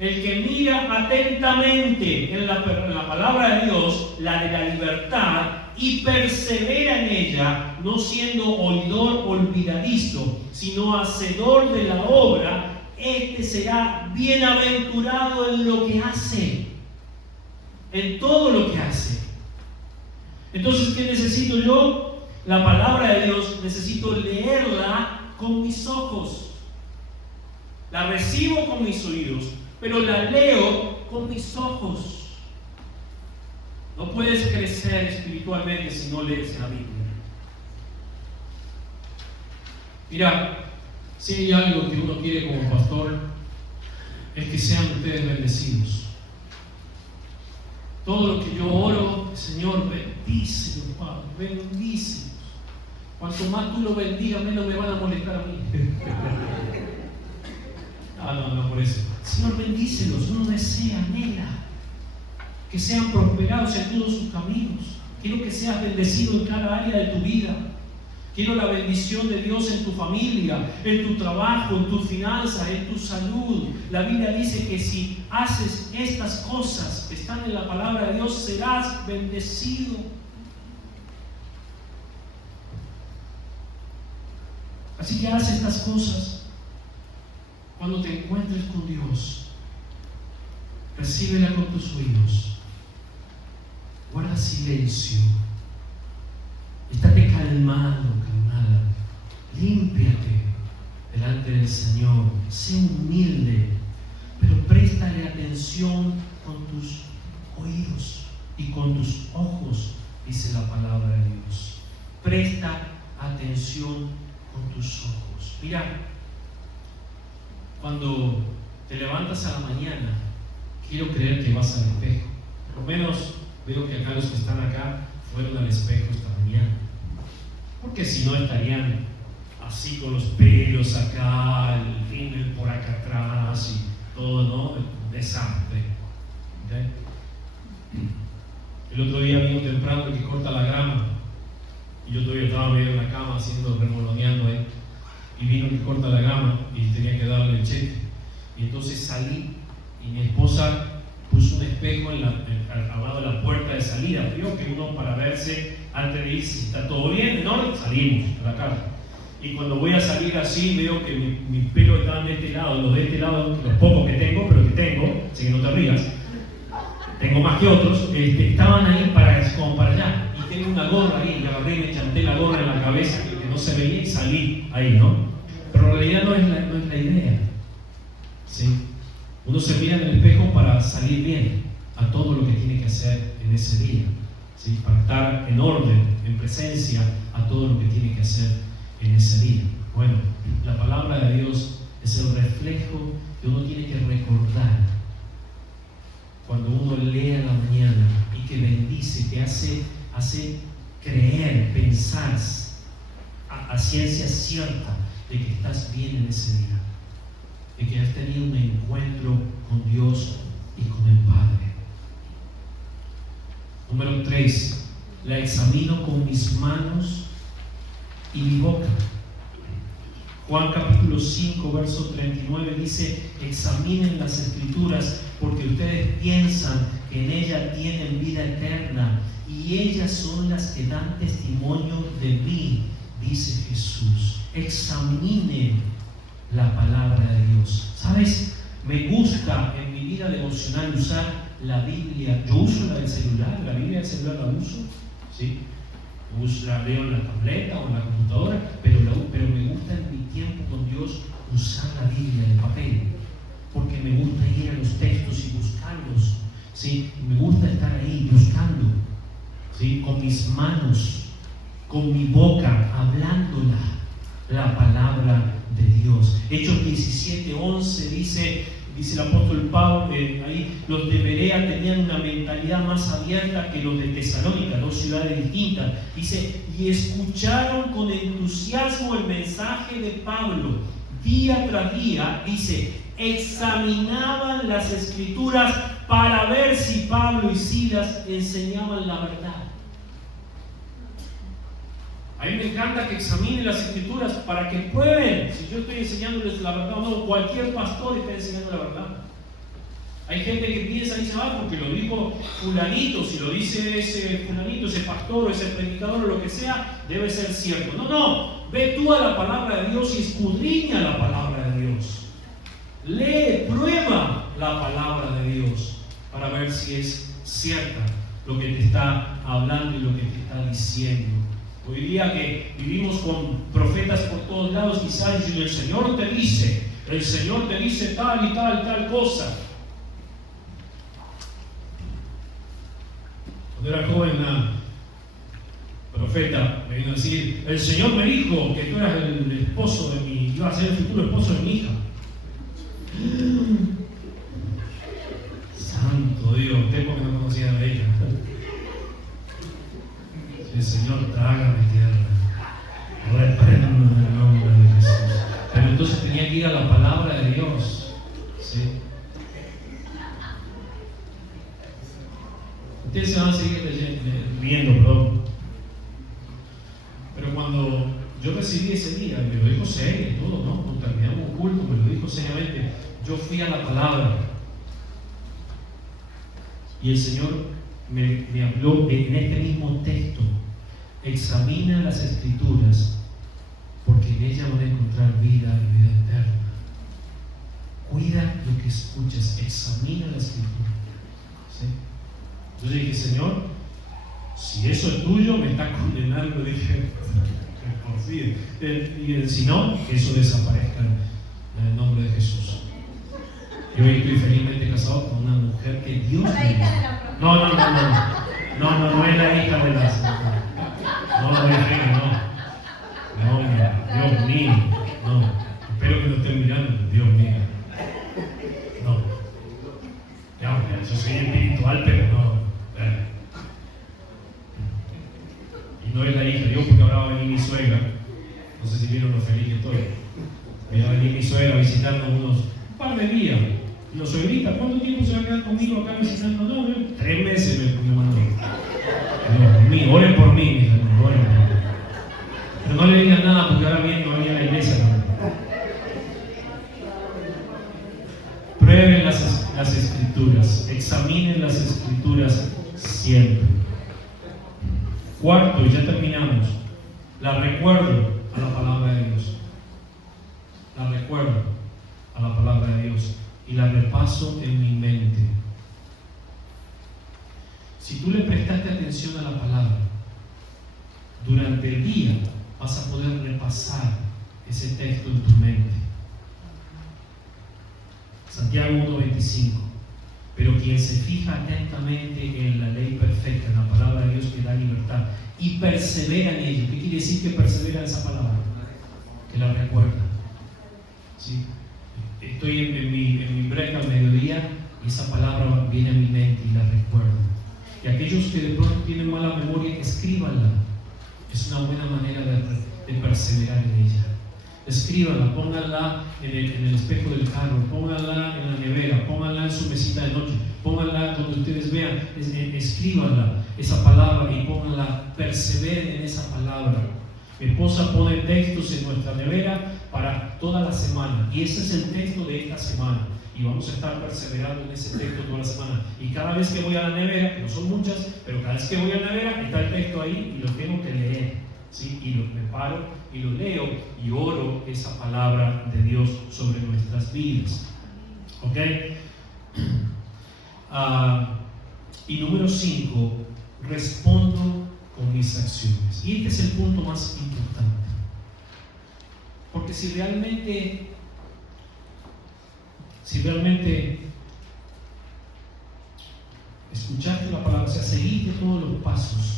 El que mira atentamente en la palabra de Dios, la de la libertad, y persevera en ella, no siendo oidor olvidadizo, sino hacedor de la obra, este será bienaventurado en lo que hace, en todo lo que hace. Entonces, ¿qué necesito yo? La palabra de Dios, necesito leerla con mis ojos. La recibo con mis oídos, pero la leo con mis ojos. No puedes crecer espiritualmente si no lees la Biblia. Mira, si hay algo que uno quiere como pastor, es que sean ustedes bendecidos. Todo lo que yo oro, Señor, bendícelos, Padre, bendícelos. Cuanto más tú lo bendigas, menos me van a molestar a mí. No, por eso. Señor, bendícelos, uno desea, anhela que sean prosperados en todos sus caminos. Quiero que seas bendecido en cada área de tu vida. Quiero la bendición de Dios en tu familia, en tu trabajo, en tus finanzas, en tu salud. La Biblia dice que si haces estas cosas que están en la palabra de Dios, serás bendecido. Así que haz estas cosas cuando te encuentres con Dios. Recíbela con tus oídos. Guarda silencio. calmado, calmada. Límpiate delante del Señor. Sé humilde, pero préstale atención con tus oídos y con tus ojos, dice la palabra de Dios. Presta atención con tus ojos. Mira, cuando te levantas a la mañana, quiero creer que vas al espejo. Por lo menos veo que acá los que están acá fueron al espejo esta mañana. Porque si no estarían así con los pelos acá, el rímel por acá atrás y todo, ¿no? Un desastre. ¿Okay? El otro día vino temprano el que corta la grama y yo todavía estaba medio en la cama remoloneando ahí, y vino el que corta la grama y tenía que darle el cheque, y entonces salí y mi esposa puso un espejo al lado de la puerta de salida. Vio que uno, para verse antes de irse si está todo bien, ¿no? Salimos a la casa. Y cuando voy a salir así, veo que mi pelo está de este lado. Los de este lado, los pocos que tengo, pero que tengo, así que no te rías, tengo más que otros, estaban ahí como para allá. Y tengo una gorra ahí, y agarré y me chanté la gorra en la cabeza, que no se veía, y salí ahí, ¿no? Pero en realidad no es la idea. ¿Sí? Uno se mira en el espejo para salir bien a todo lo que tiene que hacer en ese día, ¿sí? Para estar en orden, en presencia a todo lo que tiene que hacer en ese día. Bueno, la palabra de Dios es el reflejo que uno tiene que recordar cuando uno lee a la mañana y que bendice, que hace creer, pensar a ciencia cierta de que estás bien en ese día, de que has tenido un encuentro con Dios y con el Padre. Número 3, la examino con mis manos y mi boca. Juan capítulo 5, verso 39 dice: examinen las Escrituras, porque ustedes piensan que en ellas tienen vida eterna, y ellas son las que dan testimonio de mí, dice Jesús. Examinen la palabra de Dios. ¿Sabes? Me gusta en mi vida devocional usar la Biblia. Yo uso la del celular, la Biblia del celular la uso, ¿sí? La leo en la tableta o en la computadora, pero me gusta en mi tiempo con Dios usar la Biblia de papel, porque me gusta ir a los textos y buscarlos, ¿sí? Me gusta estar ahí buscando, ¿sí? Con mis manos, con mi boca, hablándola, la palabra de Dios. Hechos 17:11 dice el apóstol Pablo, ahí los de Berea tenían una mentalidad más abierta que los de Tesalónica, dos ciudades distintas. Dice, y escucharon con entusiasmo el mensaje de Pablo. Día tras día, dice, examinaban las Escrituras para ver si Pablo y Silas enseñaban la verdad. A mí me encanta que examinen las Escrituras para que prueben si yo estoy enseñándoles la verdad o no. Cualquier pastor está enseñando la verdad. Hay gente que piensa y dice, porque lo dijo fulanito, si lo dice ese fulanito, ese pastor, ese predicador o lo que sea, debe ser cierto. No, ve tú a la palabra de Dios y escudriña la palabra de Dios. Lee, prueba la palabra de Dios para ver si es cierta lo que te está hablando y lo que te está diciendo. Hoy día que vivimos con profetas por todos lados, quizás diciendo, el Señor te dice tal y tal cosa. Cuando era joven, una profeta me vino a decir, el Señor me dijo que tú eras el esposo de iba a ser el futuro esposo de mi hija. Santo Dios, usted porque no conocía a ella. El Señor, trágame tierra, repréndame en el nombre de Jesús. Pero entonces tenía que ir a la palabra de Dios, ¿sí? Ustedes se van a seguir riendo, perdón. Pero cuando yo recibí ese día, me lo dijo serio y todo, ¿no? Cuando terminamos un culto, me lo dijo seriamente. Yo fui a la palabra y el Señor me habló en este mismo texto. Examina las Escrituras, porque en ellas van a encontrar vida y vida eterna. Cuida lo que escuchas, examina la Escritura, ¿sí? Entonces dije, Señor, Si eso es tuyo, me está condenando, dije, por sí. Y si no, que eso desaparezca en el nombre de Jesús. Yo hoy estoy felizmente casado con una mujer que Dios me dio. No es la hija de la señora. No, Dios mío, no. Espero que lo estén mirando, Dios mío. No. Ya, yo soy espiritual, pero no. Y no es la hija, yo porque ahora va a venir mi suegra. No sé si vieron lo feliz que estoy. Va a venir mi suegra visitando un par de días. Y los suegrita, ¿cuánto tiempo se va a quedar conmigo acá visitando? No, 3 meses me mandó. Dios mío, oren por mí, mis hermanos, oren por mí. Pero no le digan nada porque ahora viene a la iglesia también. Prueben las escrituras, examinen las escrituras siempre. Cuarto, y ya terminamos, la recuerdo a la palabra de Dios. La recuerdo a la palabra de Dios y la repaso en mi mente. Si tú le prestaste atención a la palabra, durante el día vas a poder repasar ese texto en tu mente. Santiago 1:25. Pero quien se fija atentamente en la ley perfecta, en la palabra de Dios que da libertad, y persevera en ello. ¿Qué quiere decir que persevera en esa palabra? Que la recuerda. ¿Sí? Estoy en mi break al mediodía y esa palabra viene a mi mente y la recuerdo. Y aquellos que de pronto tienen mala memoria, escríbanla. Es una buena manera de perseverar en ella. Escríbanla, pónganla en el espejo del carro, pónganla en la nevera, pónganla en su mesita de noche, pónganla donde ustedes vean, escríbanla, esa palabra, y pónganla, perseveren en esa palabra. Mi esposa pone textos en nuestra nevera para toda la semana, y ese es el texto de esta semana, y vamos a estar perseverando en ese texto toda la semana. Y cada vez que voy a la nevera, que no son muchas, pero cada vez que voy a la nevera está el texto ahí y lo tengo que leer. ¿Sí? Y lo preparo y lo leo y oro esa palabra de Dios sobre nuestras vidas. ¿Ok? Y número 5, respondo con mis acciones. Y este es el punto más importante. Porque si realmente escuchaste la palabra, o sea, seguiste todos los pasos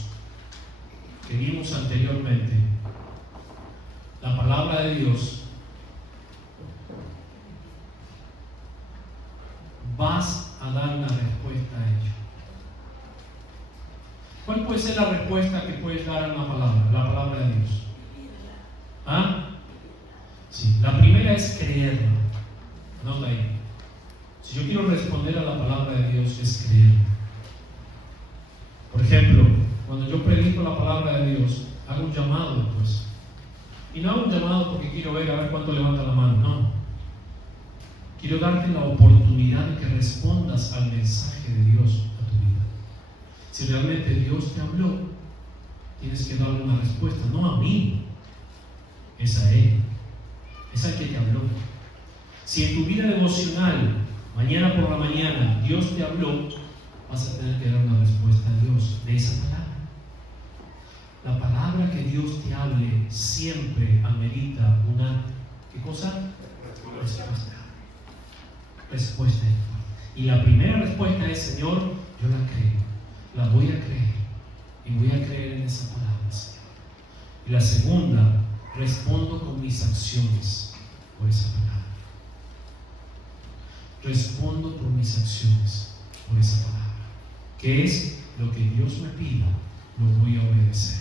que vimos anteriormente, la palabra de Dios, vas a dar una respuesta a ello. ¿Cuál puede ser la respuesta que puedes dar a la palabra de Dios? ¿Ah? Sí, la primera es creerla. No la hay. Si yo quiero responder a la palabra de Dios, es creerla. Por ejemplo, cuando yo predico la palabra de Dios, hago un llamado después. Y no hago un llamado porque quiero ver a ver cuánto levanta la mano, no. Quiero darte la oportunidad de que respondas al mensaje de Dios a tu vida. Si realmente Dios te habló, tienes que darle una respuesta, no a mí, es a Él, es al que te habló. Si en tu vida devocional, mañana por la mañana, Dios te habló, vas a tener que dar una respuesta a Dios de esa palabra. La palabra que Dios te hable siempre amerita una, ¿qué cosa? Respuesta. Y la primera respuesta es: Señor, yo la creo, la voy a creer, y voy a creer en esa palabra, Señor. Y la segunda, respondo con mis acciones por esa palabra. Respondo por mis acciones por esa palabra. ¿Qué es lo que Dios me pida? Lo voy a obedecer.